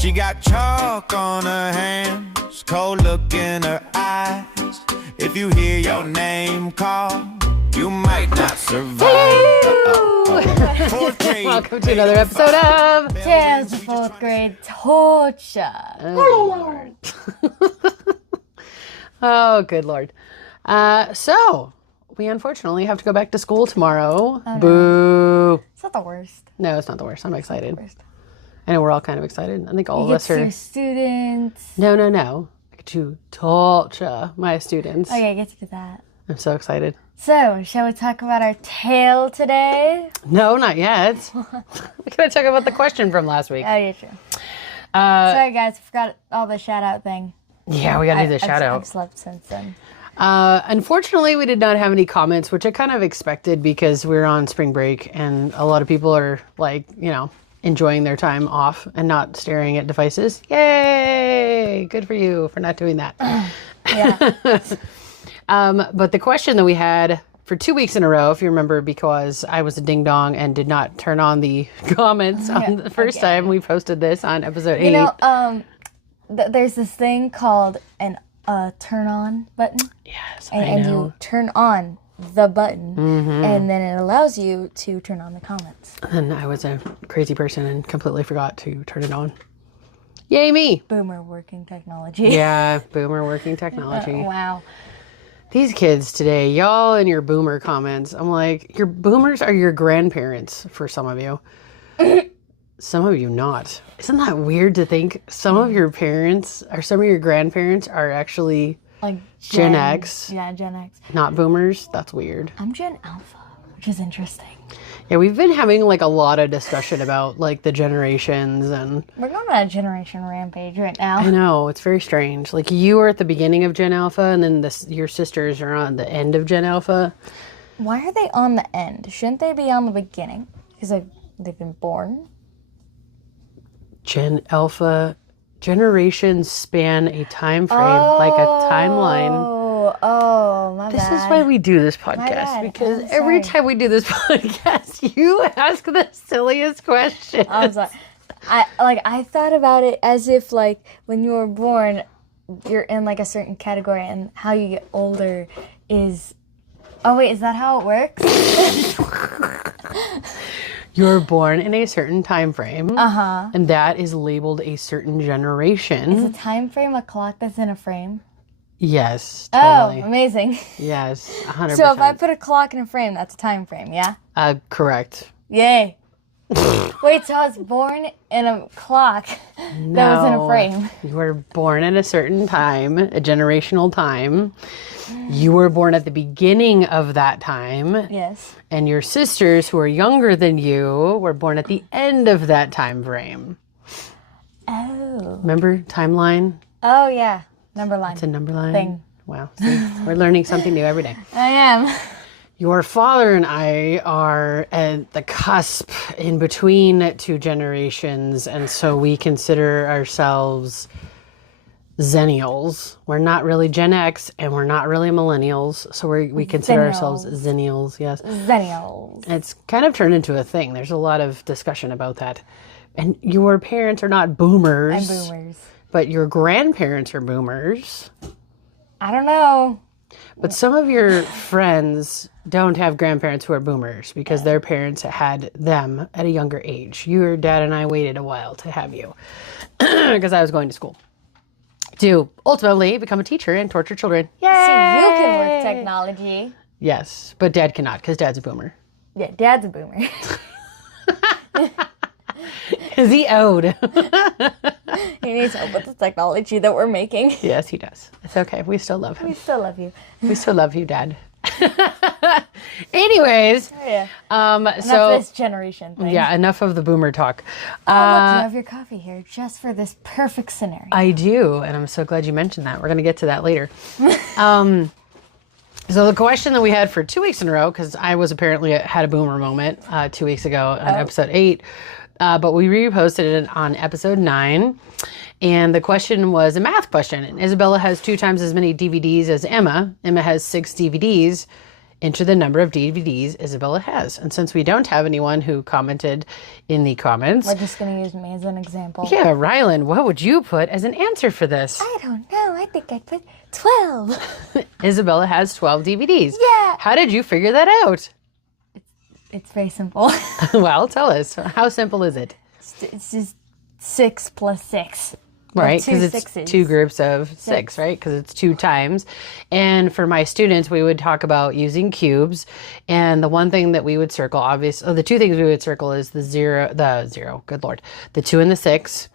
She got chalk on her hands, cold look in her eyes. If you hear your name called, you might not survive. Fourth grade. Welcome to another episode of Tales of Fourth Grade Torture. Oh, Lord. Oh, good Lord. So, we unfortunately have to go back to school tomorrow. Oh, no. Boo. It's not the worst. No, it's not the worst. I'm excited. Worst. I know we're all kind of excited. I think all You of get us to are. your students. No. I get to torture my students. Oh yeah, I get to do that. I'm so excited. So, shall we talk about our tale today? No, not yet. We're going to talk about the question from last week. Oh yeah, true. Sorry guys, I forgot all the shout out thing. Yeah, we got to do the shout out. I've slept since then. Unfortunately, we did not have any comments, which I kind of expected because we're on spring break and a lot of people are like, enjoying their time off and not staring at devices. Yay! Good for you for not doing that. Yeah. But the question that we had for 2 weeks in a row, if you remember, because I was a ding dong and did not turn on the comments on the first time we posted this on episode 8. There's this thing called an turn on button. Yes, And you turn on the button, and then it allows you to turn on the comments. And I was a crazy person and completely forgot to turn it on. Yay me! Boomer working technology. Yeah, boomer working technology. Wow. These kids today, y'all and your boomer comments, I'm like, your boomers are your grandparents for some of you. Some of you not. Isn't that weird to think some of your parents or some of your grandparents are actually Like Gen X? Yeah, Gen X. Not boomers? That's weird. I'm Gen Alpha, which is interesting. Yeah, we've been having like a lot of discussion about like the generations and We're going on a generation rampage right now. I know, it's very strange. Like you are at the beginning of Gen Alpha and then your sisters are on the end of Gen Alpha. Why are they on the end? Shouldn't they be on the beginning? Because they've been born? Gen Alpha generations span a time frame, like a timeline. Oh, my bad. This is why we do this podcast, bad. because I'm every sorry. time we do this podcast, you ask the silliest question. I'm sorry. I thought about it as if like when you were born, you're in like a certain category, and how you get older is. Oh wait, is that how it works? You're born in a certain time frame, and that is labeled a certain generation. Is a time frame a clock that's in a frame? Yes, totally. Oh, amazing. Yes, 100%. So if I put a clock in a frame, that's a time frame, yeah? Correct. Yay. Wait, so I was born in a clock that was in a frame. You were born in a certain time, a generational time. You were born at the beginning of that time. Yes. And your sisters, who are younger than you, were born at the end of that time frame. Oh. Remember timeline? Oh, yeah. Number line. It's a number line. Thing. Wow. See, we're learning something new every day. I am. Your father and I are at the cusp in between two generations, and so we consider ourselves Zennials. We're not really Gen X, and we're not really Millennials, so we consider ourselves Zennials, yes. Zennials. It's kind of turned into a thing. There's a lot of discussion about that. And your parents are not boomers. I'm boomers. But your grandparents are boomers. I don't know. But some of your friends don't have grandparents who are boomers because their parents had them at a younger age. Your dad and I waited a while to have you because I was going to school to ultimately become a teacher and torture children. Yay! So you can work technology. Yes, but dad cannot because dad's a boomer. Yeah, Dad's a boomer. Is he owed? He needs help with the technology that we're making. Yes, he does. It's okay. We still love him. We still love you. We still love you, Dad. Anyways, Oh, yeah. so Enough of this generation thing. yeah, enough of the boomer talk. Oh, look, you have your coffee here just for this perfect scenario. I do, and I'm so glad you mentioned that. We're going to get to that later. So the question that we had for 2 weeks in a row, because I was apparently had a boomer moment 2 weeks ago on episode 8, but we reposted it on episode 9. And the question was a math question. And Isabella has 2 times as many DVDs as Emma. Emma has 6 DVDs. enter the number of DVDs Isabella has. And since we don't have anyone who commented in the comments, We're just going to use me as an example. yeah, Rylan, what would you put as an answer for this? I don't know. I think I'd put 12. Isabella has 12 DVDs. Yeah. How did you figure that out? It's very simple. Well, tell us. How simple is it? It's just 6 plus 6. Right, two because it's sixes. two groups of six, right? Because it's 2 times. And for my students, we would talk about using cubes. And the one thing that we would circle, obviously, the 2 things we would circle is the zero, good Lord, the 2 and the 6.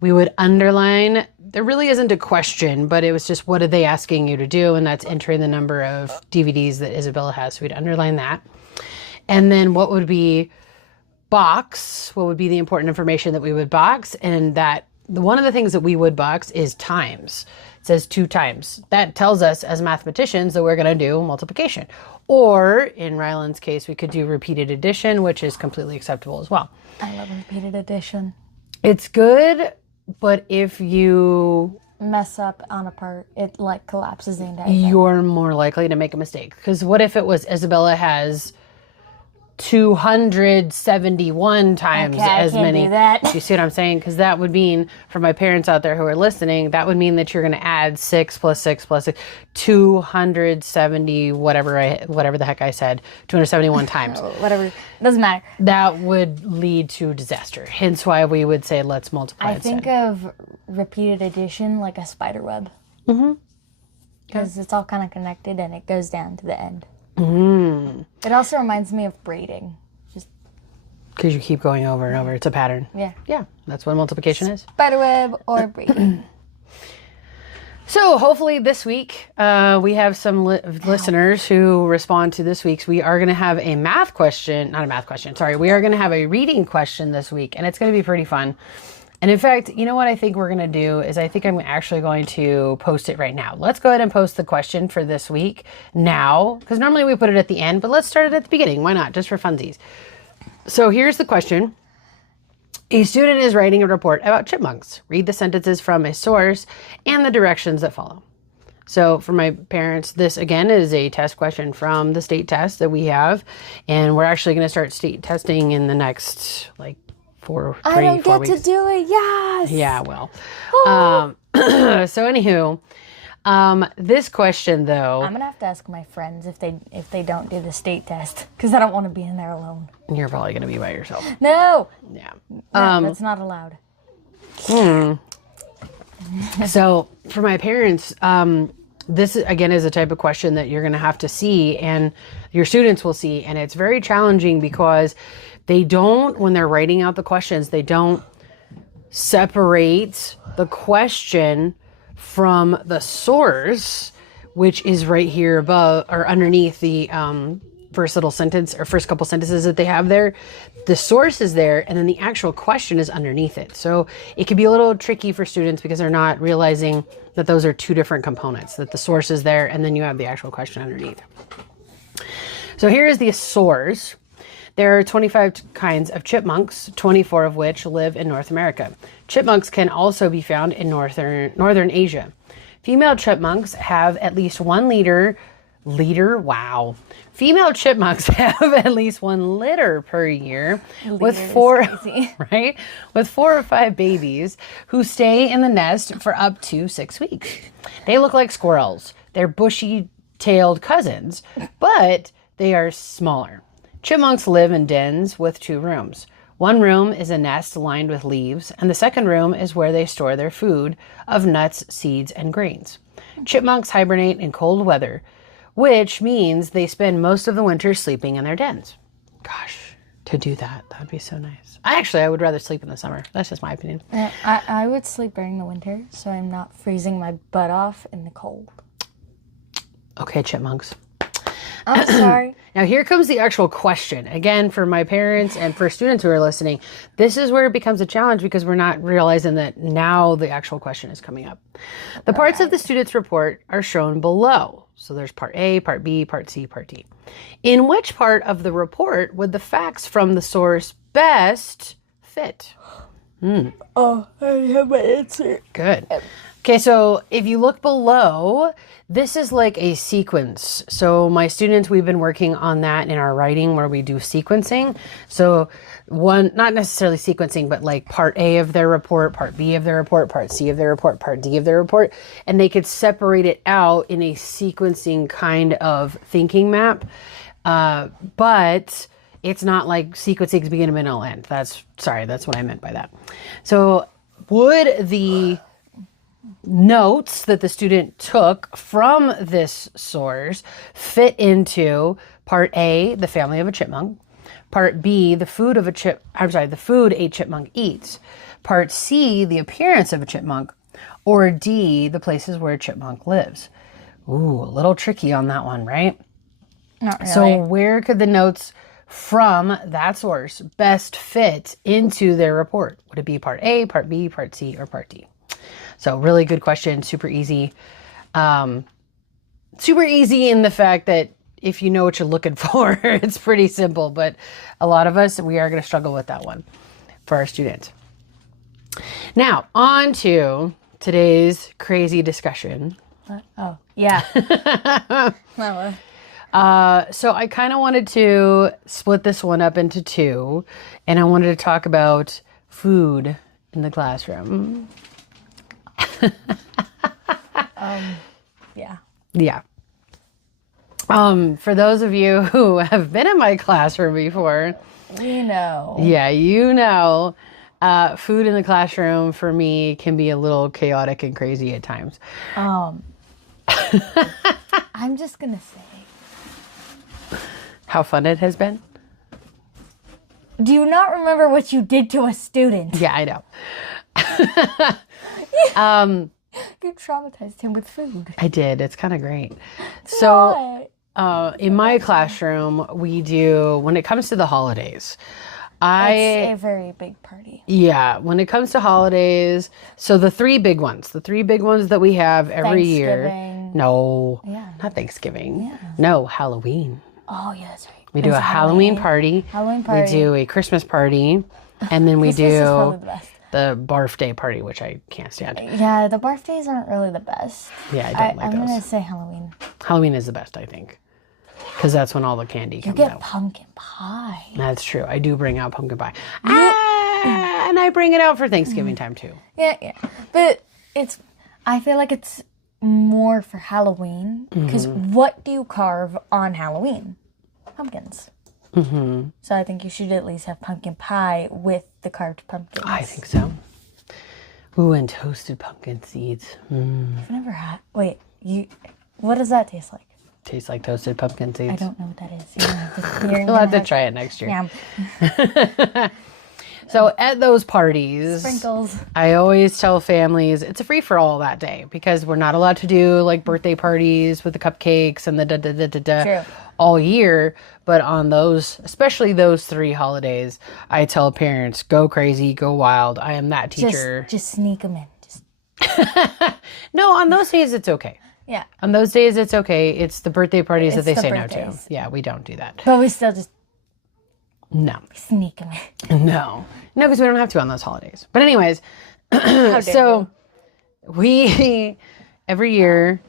We would underline, there really isn't a question, but it was just what are they asking you to do? And that's entering the number of DVDs that Isabella has. So we'd underline that. And then what would be box? What would be the important information that we would box? And that one of the things that we would box is times. It says 2 times. That tells us as mathematicians that we're going to do multiplication. Or in Ryland's case, we could do repeated addition, which is completely acceptable as well. I love repeated addition. It's good, but if you Mess up on a part, it like collapses the entire thing. you're more likely to make a mistake. Because what if it was Isabella has 271 times Okay, I as can't many? do that. You see what I'm saying? Because that would mean, for my parents out there who are listening, that would mean that you're going to add 6 plus 6 plus 6, 270, whatever the heck I said, 271 times. Whatever. Doesn't matter. That would lead to disaster. Hence why we would say let's multiply I instead. think of repeated addition like a spider web. Mm-hmm. Because it's all kind of connected and it goes down to the end. It also reminds me of braiding. Just Because you keep going over and over. It's a pattern. yeah, Yeah, that's what multiplication is. spider web or braiding. So hopefully this week we have some listeners who respond to this week's. We are going to have a math question, not a math question, sorry. We are going to have a reading question this week, and it's going to be pretty fun. And in fact, you know what I think we're going to do is I think I'm actually going to post it right now. Let's go ahead and post the question for this week now, because normally we put it at the end, but let's start it at the beginning. Why not? Just for funsies. So here's the question. A student is writing a report about chipmunks. Read the sentences from a source and the directions that follow. So for my parents, this again is a test question from the state test that we have. And we're actually going to start state testing in the next like 4 I don't 4 get weeks. to do it. Yes. Yeah, well. So anywho, this question though, I'm gonna have to ask my friends if they don't do the state test because I don't want to be in there alone. you're probably going to be by yourself. No, Yeah. that's not allowed. So for my parents, this again is a type of question that you're going to have to see and your students will see. And it's very challenging because they don't, when they're writing out the questions, they don't separate the question from the source, which is right here above or underneath the first little sentence or first couple sentences that they have there. The source is there and then the actual question is underneath it. So it can be a little tricky for students because they're not realizing that those are 2 different components, that the source is there and then you have the actual question underneath. So here is the source. There are 25 kinds of chipmunks, 24 of which live in North America. Chipmunks can also be found in northern Asia. Female chipmunks have at least 1 liter, wow. Female chipmunks have at least 1 litter per year with 4, right? With 4 or 5 babies who stay in the nest for up to 6 weeks. They look like squirrels. They're bushy-tailed cousins, but they are smaller. Chipmunks live in dens with 2 rooms. One room is a nest lined with leaves, and the second room is where they store their food of nuts, seeds, and grains. Chipmunks hibernate in cold weather, which means they spend most of the winter sleeping in their dens. Gosh, to do that would be so nice. I would rather sleep in the summer. That's just my opinion. I would sleep during the winter so I'm not freezing my butt off in the cold. Okay, chipmunks. I'm sorry. Now here comes the actual question. Again, for my parents and for students who are listening, this is where it becomes a challenge because we're not realizing that now the actual question is coming up. The parts of the student's report are shown below. So there's part A, part B, part C, part D. In which part of the report would the facts from the source best fit? Oh, I have my answer. Good. Okay, so if you look below, this is like a sequence. So my students, we've been working on that in our writing where we do sequencing. So one, not necessarily sequencing, but like part A of their report, part B of their report, part C of their report, part D of their report. And they could separate it out in a sequencing kind of thinking map. But it's not like sequencing beginning, middle, end. That's what I meant by that. So would the notes that the student took from this source fit into part A, the family of a chipmunk, part B, the food a chipmunk eats, part C, the appearance of a chipmunk, or D, the places where a chipmunk lives? Ooh, a little tricky on that one, right? Not really. So where could the notes from that source best fit into their report? Would it be part A, part B, part C, or part D? So really good question, super easy. Super easy in the fact that if you know what you're looking for, it's pretty simple, but a lot of us, we are going to struggle with that one for our students. Now, on to today's crazy discussion. Oh, yeah. So I kind of wanted to split this one up into two, and I wanted to talk about food in the classroom. Yeah. Yeah. For those of you who have been in my classroom before, We know. yeah, you know, food in the classroom for me can be a little chaotic and crazy at times. I'm just gonna say. How fun it has been. Do you not remember what you did to a student? Yeah, I know. You traumatized him with food. I did. It's kind of great. So, in my classroom, we do, when it comes to the holidays, It's a very big party. yeah, when it comes to holidays, so the three big ones that we have every year. Thanksgiving. No, Yeah. not Thanksgiving. No, Halloween. Oh, yeah, that's right. We do a Halloween party. Halloween party. We do a Christmas party. And then we Christmas is probably do the best. the birthday party, which I can't stand. Yeah, the birthdays aren't really the best. Yeah, I don't like I'm those. gonna say Halloween. Halloween is the best, I think. Because that's when all the candy You comes get out. pumpkin pie. That's true. I do bring out pumpkin pie. And I bring it out for Thanksgiving time too. Yeah. But I feel like it's more for Halloween. Because what do you carve on Halloween? Pumpkins. Mm-hmm. So I think you should at least have pumpkin pie with the carved pumpkins. I think so. Ooh, and toasted pumpkin seeds. I've never had. Wait, what does that taste like? Tastes like toasted pumpkin seeds. I don't know what that is. You're We'll have to try it next year. Yeah. So at those parties, Sprinkles. I always tell families it's a free-for-all that day because we're not allowed to do like birthday parties with the cupcakes and the da-da-da-da-da True. all year. But on those, especially those 3 holidays, I tell parents, go crazy, go wild. I am that teacher. Just sneak them in. No, on those days, it's okay. Yeah. On those days, it's okay. It's the birthday parties that It's they the say no to. birthdays. Yeah, we don't do that. But we still just No. sneak them in. No, because we don't have to on those holidays. But anyways, How dare so we every year,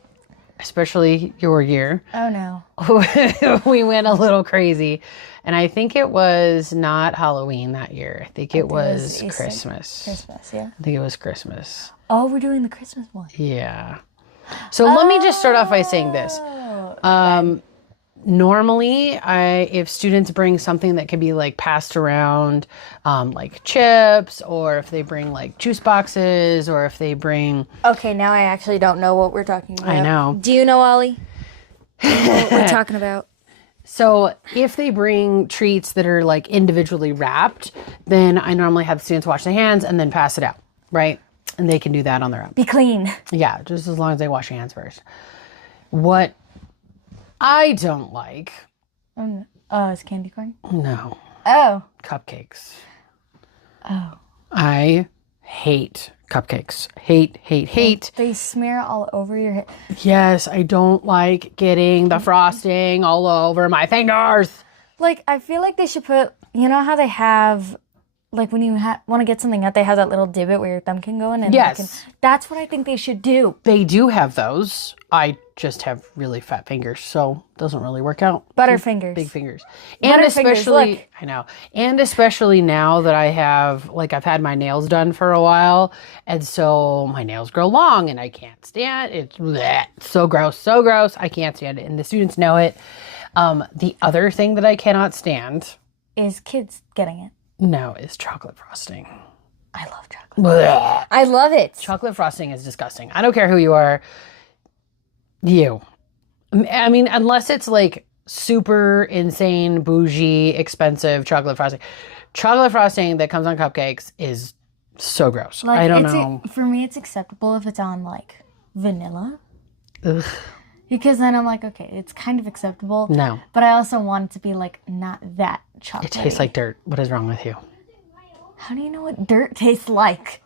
especially your year, Oh no. we went a little crazy, and I think it was not Halloween that year. I think it was Easter. Christmas. Christmas, yeah. I think it was Christmas. Oh, we're doing the Christmas one. Yeah. So let me just start off by saying this. Normally, if students bring something that can be like passed around, like chips, or if they bring like juice boxes, or if they bring, Okay, now I actually don't know what we're talking about. I know. Do you know, Ollie? What we're talking about? So if they bring treats that are like individually wrapped, then I normally have students wash their hands and then pass it out, right? And they can do that on their own. Be clean. Yeah, just as long as they wash their hands first. What I don't like, Oh, it's candy corn? no, Oh. cupcakes. Oh. I hate cupcakes. Hate. They smear all over your head. Yes, I don't like getting the frosting all over my fingers. Like, I feel like they should put, you know how they have like when you want to get something out, they have that little divot where your thumb can go in. And Yes. that's what I think they should do. They do have those. I just have really fat fingers, so it doesn't really work out. Butterfingers. Big fingers. And Butterfingers, especially, look. I know, and especially now that I have, like, I've had my nails done for a while, and so my nails grow long, and I can't stand it. It's bleh, so gross, so gross. I can't stand it, and the students know it. The other thing that I cannot stand, Is kids getting it. no, is chocolate frosting. I love chocolate. Bleh. I love it. Chocolate frosting is disgusting. I don't care who you are. You. I mean, unless it's like super insane, bougie, expensive chocolate frosting. Chocolate frosting that comes on cupcakes is so gross. Like, I don't know. For me, it's acceptable if it's on like vanilla. Ugh, Because then I'm like, okay, it's kind of acceptable. no, But I also want it to be like not that chocolate. it tastes like dirt. What is wrong with you? How do you know what dirt tastes like?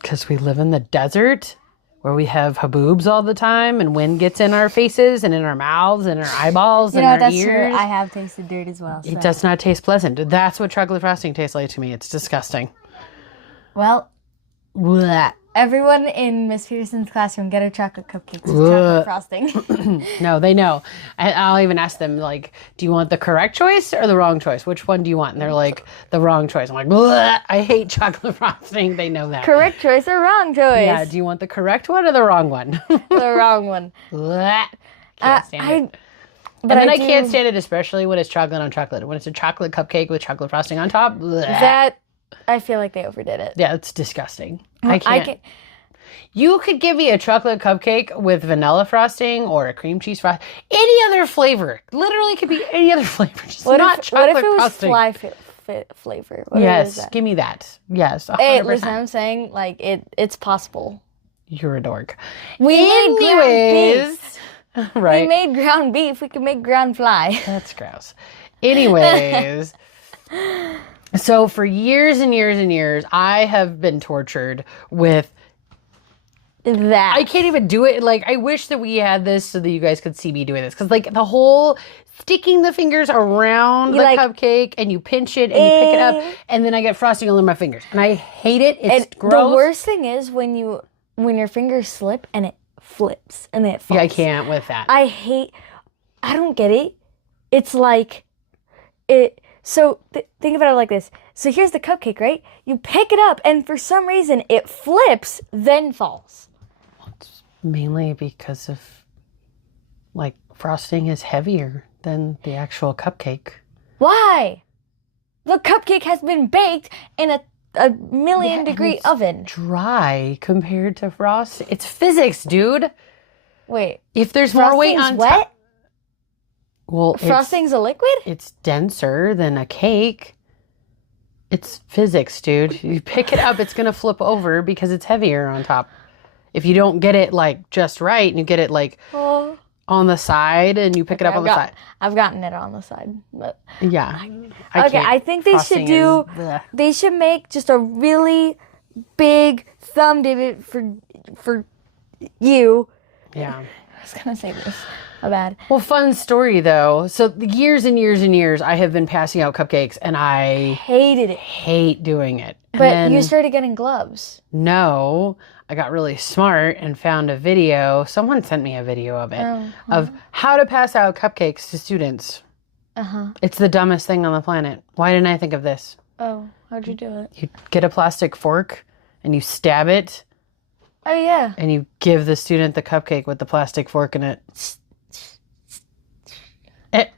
Because we live in the desert where we have haboobs all the time and wind gets in our faces and in our mouths and our eyeballs and our That's ears. true. I have tasted dirt as well. So. It does not taste pleasant. That's what chocolate frosting tastes like to me. It's disgusting. Well, Blech. everyone in Miss Peterson's classroom get a chocolate cupcake with chocolate frosting. No, they know. I'll even ask them, like, do you want the correct choice or the wrong choice? Which one do you want? And they're like, the wrong choice. I'm like, "Bleh, I hate chocolate frosting. They know that. Correct choice or wrong choice? Yeah, do you want the correct one or the wrong one? The wrong one. Bleh. Can't stand it. But And then I do- can't stand it, especially when it's chocolate on chocolate. When it's a chocolate cupcake with chocolate frosting on top. Bleh. that. I feel like they overdid it. Yeah, it's disgusting. I I can't. can. You could give me a chocolate cupcake with vanilla frosting or a cream cheese frosting. Any other flavor. Literally could be any other flavor. Just What not if chocolate it was frosting. fly flavor? What is Yes, that? give me that. Yes, 100%. Hey, listen, I'm saying like it's possible. You're a dork. We made ground beef. Right? We made ground beef. We can make ground fly. That's gross. Anyways, so for years and years and years, I have been tortured with. That I can't even do it. Like, I wish that we had this so that you guys could see me doing this. Because, like, the whole sticking the fingers around the like- cupcake and you pinch it and you pick it up, and then I get frosting all over my fingers. And I hate it. It's and gross. the worst thing is when your fingers slip and it flips and then it falls. Yeah, I can't with that. I don't get it. It's like it. So think about it like this. So here's the cupcake, right? You pick it up and for some reason it flips, then falls. Mainly because of, like, frosting is heavier than the actual cupcake. Why? The cupcake has been baked in a million degree it's oven. Dry compared to frosting. It's physics, dude. Wait, If there's more weight frosting's on wet? top. Well, Frosting's a liquid? it's denser than a cake. It's physics, dude. You pick it up, it's going to flip over because it's heavier on top. If you don't get it, like, just right, and you get it, like, Oh, on the side, and you pick it up on the side. I've gotten it on the side. But Yeah. okay, I think they should do. They should make just a really big thumb divot for you. Yeah. I was gonna say this. My bad. Well, fun story, though. So, years and years and years, I have been passing out cupcakes, and I Hated it. hate doing it. And But then, you started getting gloves. no, I got really smart and found a video. Someone sent me a video of it, of how to pass out cupcakes to students. It's the dumbest thing on the planet. Why didn't I think of this? Oh, how'd you do it? You get a plastic fork and you stab it Oh yeah. and you give the student the cupcake with the plastic fork in it.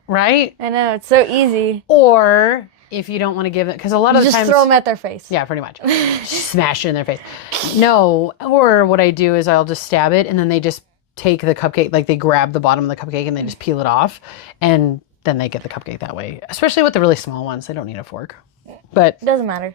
Right? I know, it's so easy. Or if you don't want to give it, because a lot of the Just times, throw them at their face. yeah, pretty much, smash it in their face. No, or what I do is I'll just stab it, and then they just take the cupcake, like they grab the bottom of the cupcake and they just peel it off, and then they get the cupcake that way. Especially with the really small ones, they don't need a fork. But Doesn't matter.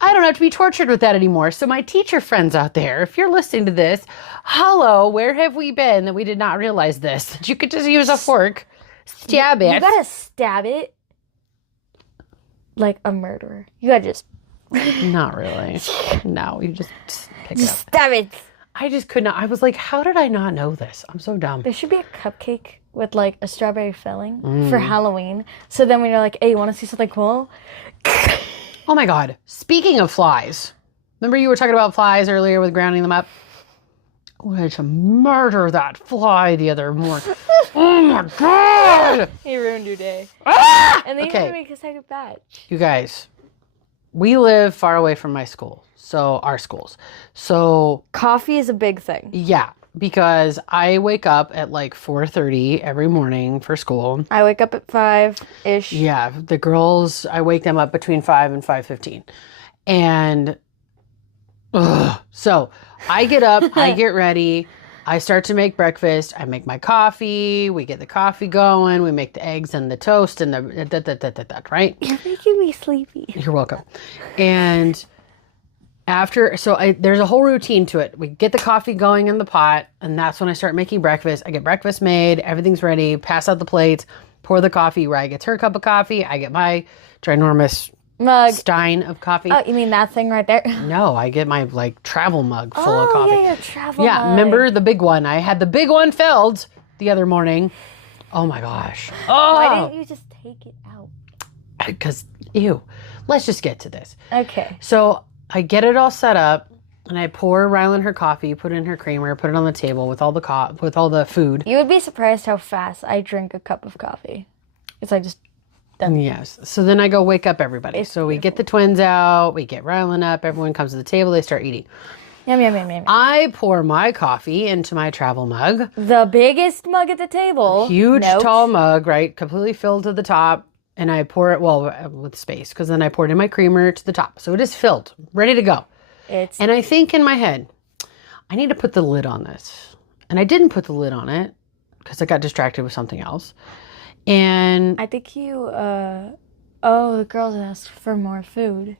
I don't have to be tortured with that anymore. So my teacher friends out there, if you're listening to this, hello, where have we been that we did not realize this? That you could just use a fork, stab it. You gotta stab it like a murderer. You gotta just Not really. No, you just pick it up. stab it. I just could not. I was like, how did I not know this? I'm so dumb. There should be a cupcake with like a strawberry filling for Halloween. So then when you're like, hey, you wanna see something cool? Oh my God. Speaking of flies, remember you were talking about flies earlier with grounding them up? I wanted to murder that fly the other morning. Oh my God. He ruined your day. Ah! And then you Okay. had to make a second batch. You guys, we live far away from my school. So our schools. So Coffee is a big thing. yeah, because I wake up at like 4:30 every morning for school. I wake up at 5-ish. Yeah, the girls, I wake them up between 5 and 5:15. And so I get up, I get ready, I start to make breakfast, I make my coffee, we get the coffee going, we make the eggs and the toast and the right? You're making me sleepy. You're welcome. And there's a whole routine to it. We get the coffee going in the pot, and that's when I start making breakfast. I get breakfast made, everything's ready, pass out the plates, pour the coffee. Rye gets her cup of coffee. I get my ginormous Mug. stein of coffee. Oh, you mean that thing right there? No, I get my like travel mug full of coffee. yeah, travel Yeah, mug. remember the big one? I had the big one filled the other morning. Oh my gosh. Why Oh, didn't you just take it out? because ew. Let's just get to this. Okay. So I get it all set up, and I pour Rylan her coffee, put in her creamer, put it on the table with all the food. You would be surprised how fast I drink a cup of coffee. Because I just... Yes. So then I go wake up everybody. So we get the twins out, we get Rylan up, everyone comes to the table, they start eating. Yum, yum, yum, yum. I pour my coffee into my travel mug. The biggest mug at the table. Huge, Nope. tall mug, right? Completely filled to the top. And I pour it, with space, because then I poured in my creamer to the top. So it is filled, ready to go. It's... And I think in my head, I need to put the lid on this. And I didn't put the lid on it because I got distracted with something else. And I think you, the girls asked for more food.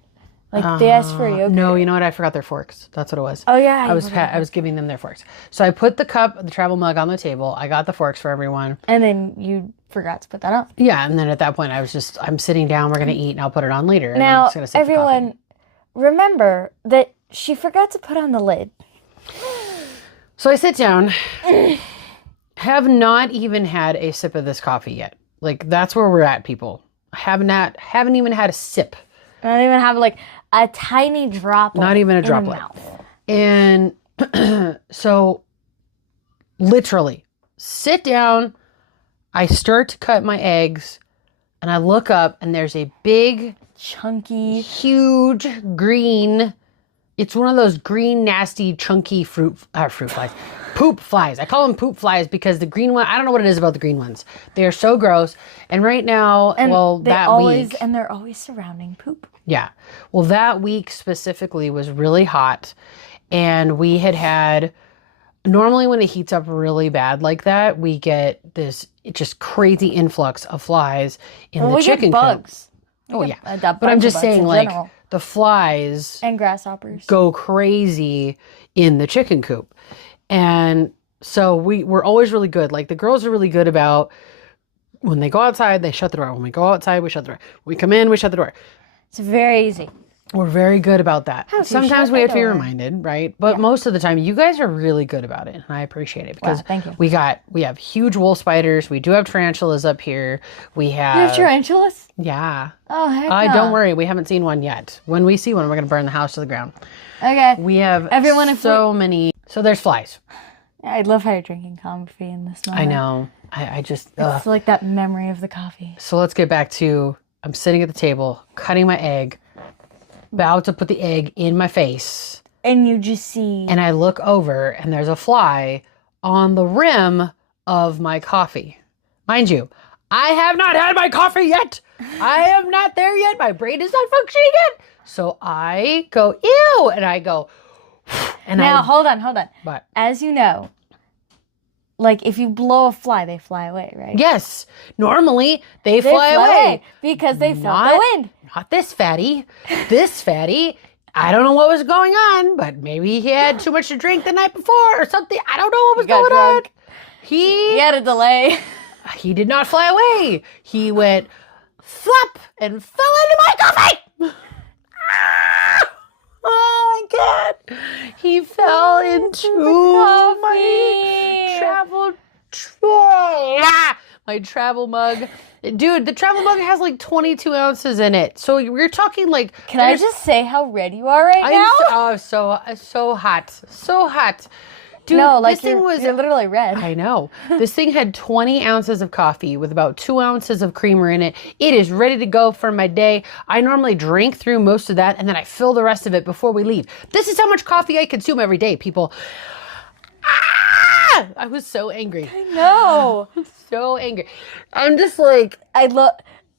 Like, they asked for yogurt. no, you know what? I forgot their forks. That's what it was. Oh, yeah. I was giving them their forks. So I put the travel mug on the table. I got the forks for everyone. And then you forgot to put that on. Yeah, and then at that point, I'm sitting down. We're gonna eat, and I'll put it on later. And I'm Now, just gonna sip the coffee. everyone, remember that she forgot to put on the lid. So I sit down. Have not even had a sip of this coffee yet. Like that's where we're at, people. Haven't even had a sip. Not even have like a tiny drop. Not even a droplet. And so literally sit down, I start to cut my eggs, and I look up and there's a big, Chunky. huge green, it's one of those green, nasty, chunky fruit flies. Poop flies. I call them poop flies because the green one, I don't know what it is about the green ones. They are so gross. And right now, And week. And they're always surrounding poop. Yeah. Well, that week specifically was really hot. And we had normally when it heats up really bad like that, we get this just crazy influx of flies in the We chicken get coop. bugs. Oh, yeah. A But I'm bunch of just bugs saying, in like, general. the flies And grasshoppers. go crazy in the chicken coop. And so we're always really good. Like, the girls are really good about when they go outside, they shut the door. When we go outside, we shut the door. We come in, we shut the door. It's very easy. We're very good about that. to Sometimes shut we the have to be door. reminded, right? But most of the time, you guys are really good about it, and I appreciate it because thank you. we have huge wool spiders. We do have tarantulas up here. We have, You have tarantulas? yeah. Oh, heck no. Don't worry, we haven't seen one yet. When we see one, we're gonna burn the house to the ground. Okay. We have Everyone, if so many. So there's flies. I love how you're drinking coffee in this moment. I know. I just. It's like that memory of the coffee. So let's get back to. I'm sitting at the table, cutting my egg, about to put the egg in my face. And you just see... And I look over and there's a fly on the rim of my coffee. Mind you, I have not had my coffee yet. I am not there yet. My brain is not functioning yet. So I go, ew. And I go, and Now, I, hold on. but As you know, like, if you blow a fly, they fly away, right? yes, normally they They fly away. because they felt Not- the wind. Not this fatty. This fatty. I don't know what was going on, but maybe he had too much to drink the night before or something. I don't know what was got going drunk. on. He You had a delay. He did not fly away. He went flop and fell into my coffee. Ah! Oh my God. He fell into my travel my travel mug. Dude, the travel mug has like 22 ounces in it. So we're talking like. Can I just say how red you are right now? So hot. So hot. Dude, No, like this thing you're literally red. I know. This thing had 20 ounces of coffee with about 2 ounces of creamer in it. It is ready to go for my day. I normally drink through most of that and then I fill the rest of it before we leave. This is how much coffee I consume every day, people. Ah! I was so angry. No. So angry. I'm just like, I love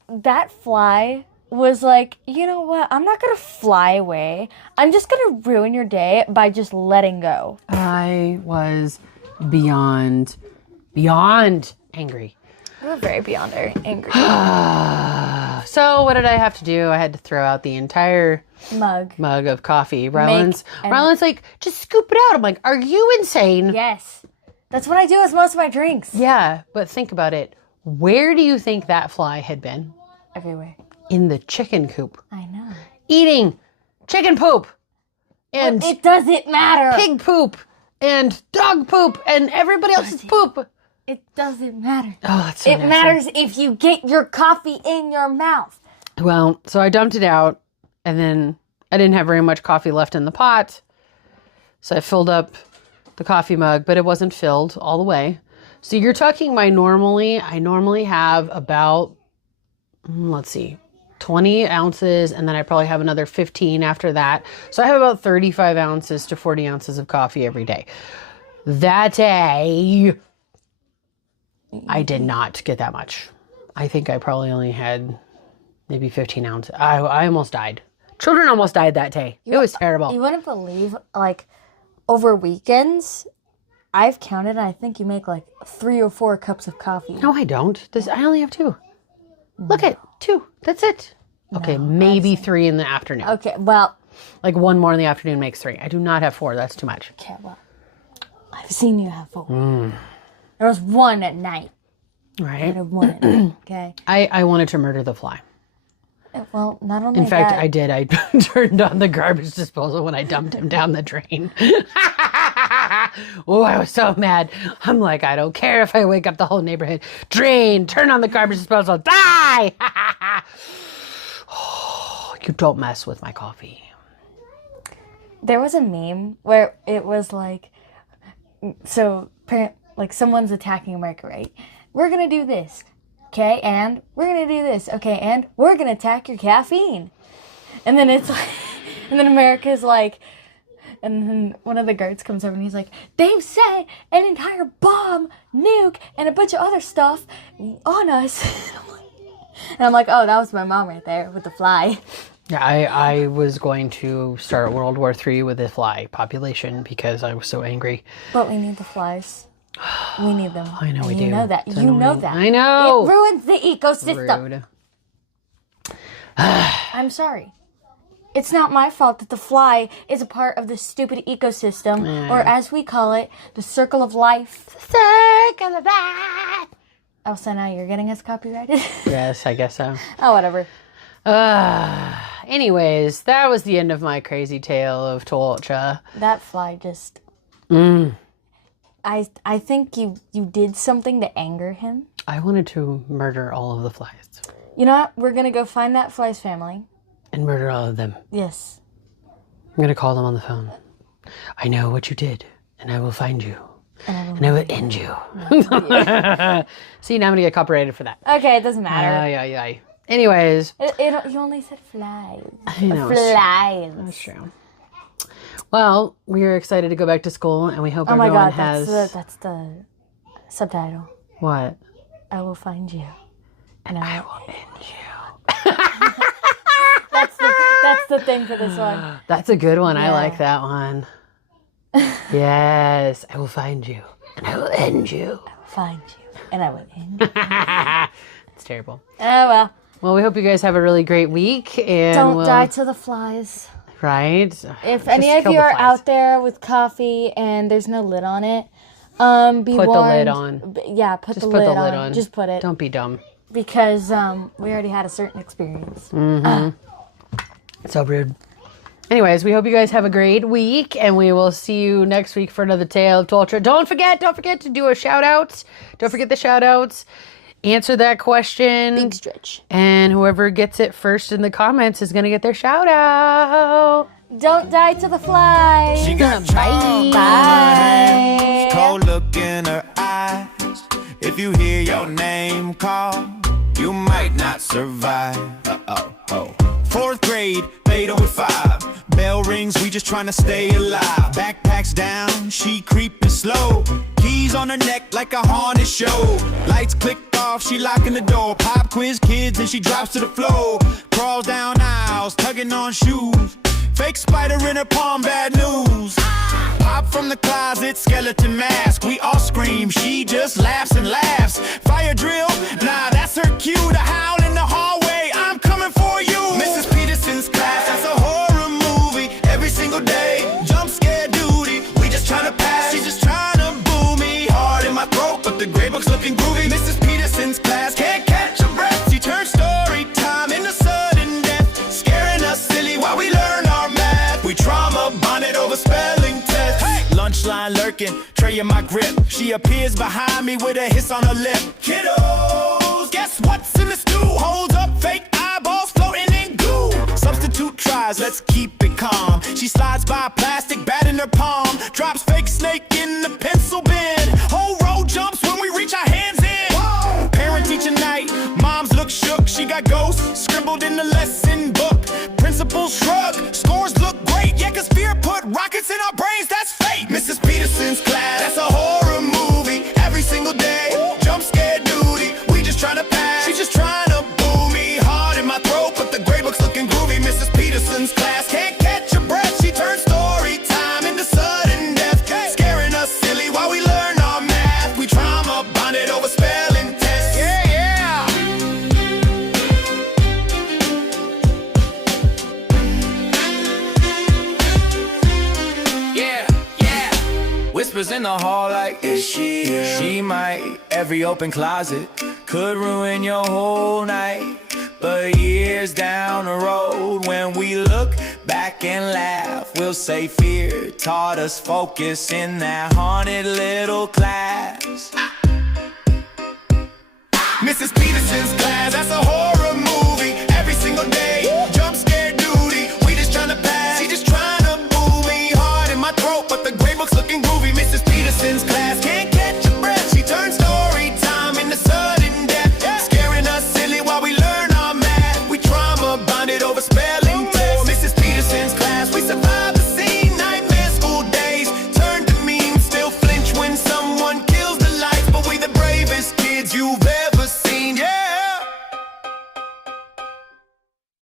that fly was like, you know what? I'm not going to fly away. I'm just going to ruin your day by just letting go. I was beyond angry. We're very beyond angry. So what did I have to do? I had to throw out the entire mug of coffee. Ryland's like, just scoop it out. I'm like, are you insane? Yes. That's what I do with most of my drinks. Yeah, but think about it. Where do you think that fly had been? Everywhere. In the chicken coop. I know. Eating chicken poop. And It doesn't matter. pig poop. And dog poop. And everybody else's poop. It doesn't matter. Oh, that's so It nasty. matters if you get your coffee in your mouth. Well, so I dumped it out. And then I didn't have very much coffee left in the pot. So I filled up the coffee mug, but it wasn't filled all the way. So you're talking I normally have about, let's see, 20 ounces, and then I probably have another 15 after that. So I have about 35 ounces to 40 ounces of coffee every day. That day, I did not get that much. I think I probably only had maybe 15 ounces. I almost died. Children almost died that day. It was terrible. You wouldn't believe, like, over weekends, I've counted, and I think you make like 3 or 4 cups of coffee. No, I don't. I only have 2. Look at 2. That's it. Okay, maybe 3 in the afternoon. Okay, well, Like 1 more in the afternoon makes 3. I do not have 4. That's too much. okay, well, I've seen you have 4. There was 1 at night. Right? There was 1 at night, okay? I wanted to murder the fly. Well, not only In fact, that, I did. I turned on the garbage disposal when I dumped him down the drain. Oh, I was so mad. I'm like, I don't care if I wake up the whole neighborhood. Drain, turn on the garbage disposal, die! Oh, you don't mess with my coffee. there was a meme where it was like, so, like, someone's attacking America, right? We're gonna do this. Okay, and we're gonna do this. Okay, and we're gonna attack your caffeine. And then it's like, and then America's like, and then one of the guards comes over and he's like, they've set an entire bomb, nuke, and a bunch of other stuff on us. And I'm like, oh, that was my mom right there with the fly. Yeah, I was going to start World War III with the fly population because I was so angry. But we need the flies. We need them. I know and we you do. know that. It's You know annoying. that. I know. It ruins the ecosystem. Rude. I'm sorry. It's not my fault that the fly is a part of the stupid ecosystem, or as we call it, the circle of life. Circle of life. Oh, so now you're getting us copyrighted? Yes, I guess so. Oh, whatever. Anyways, that was the end of my crazy tale of torture. That fly just... I think you did something to anger him. I wanted to murder all of the flies. You know what? We're going to go find that fly's family. And murder all of them. Yes. I'm going to call them on the phone. I know what you did, and I will find you. And I will end you. See, now I'm going to get copyrighted for that. Okay, it doesn't matter. Yeah. Anyways. You only said flies. I know. Flies. That's true. Well, we are excited to go back to school, and we hope Oh my everyone god, has... that's the subtitle. What? I will find you. And I will end you. That's the thing for this one. That's a good one. I Yeah. like that one. Yes, I will find you, and I will end you. Find you. And I will end you. It's terrible. Oh well. Well, we hope you guys have a really great week, and Don't die to the flies. Right? If any of kill you the are flies. out there with coffee and there's no lid on it, be Put the warned. lid on. Yeah, put Just the put lid the lid on. on. Just put it. Don't be dumb. Because we already had a certain experience. So rude. Anyways, we hope you guys have a great week, and we will see you next week for another tale of torture. Don't forget to do a shout out. Don't forget the shout outs. answer that question. Big stretch. And whoever gets it first in the comments is going to get their shout out. Don't die to the fly. She got Bye. chalk on her hands, cold look in her eyes. If you hear your name called, you might not survive. Oh. Fourth grade, Beto with 5. Bell rings, we just trying to stay alive. Backpacks down, she creeping slow. Keys on her neck like a haunted show. Lights click off, she locking the door. Pop quiz kids and she drops to the floor. Crawls down aisles, tugging on shoes. Fake spider in her palm, bad news. Pop from the closet, skeleton mask. We all scream, she just laughs and laughs. Fire drill, nah, that's her cue to howl in the hallway. I'm coming for you. Mrs. Peterson's class, that's a horror movie. Every single day, jump scare duty. We just trying to pass, she's just trying to boo me. Hard in my throat, but the gray book's looking groovy. Mrs. Peterson's class, can't catch a breath. She turns story time into sudden death, scaring us silly while we learn our math. We trauma bonded over spelling tests. Hey! Lunch line lurking, tray in my grip. She appears behind me with a hiss on her lip. Kiddos, guess what's in the stew? Holds up fake eyeballs floating in goo. Substitute tries, let's keep it calm. She slides by plastic bat in her palm. Drops fake snake in the pencil bin. Whole row jumps when we reach our hands in. Whoa! Parent teacher night, moms look shook. She got ghosts scribbled in the lesson book. Principal shrug, scores look great. Yeah, cause fear put rockets in our brains, that's fate. Mrs. Peterson's class, that's a horror movie. Every single day, jump scare duty. We just trying to pass, she's just trying to boo me. Hard in my throat, but the gray book's looking groovy. Mrs. Peterson's class, can't catch a breath. She turns story time into sudden death, scaring us silly while we learn our math. We trauma bonded over spelling tests. Yeah. Whispers in the hall like, is she here? She might. Every open closet could ruin your whole night. But years down the road, when we look back and laugh, we'll say fear taught us focus in that haunted little class. Mrs. Peterson's class, that's a horror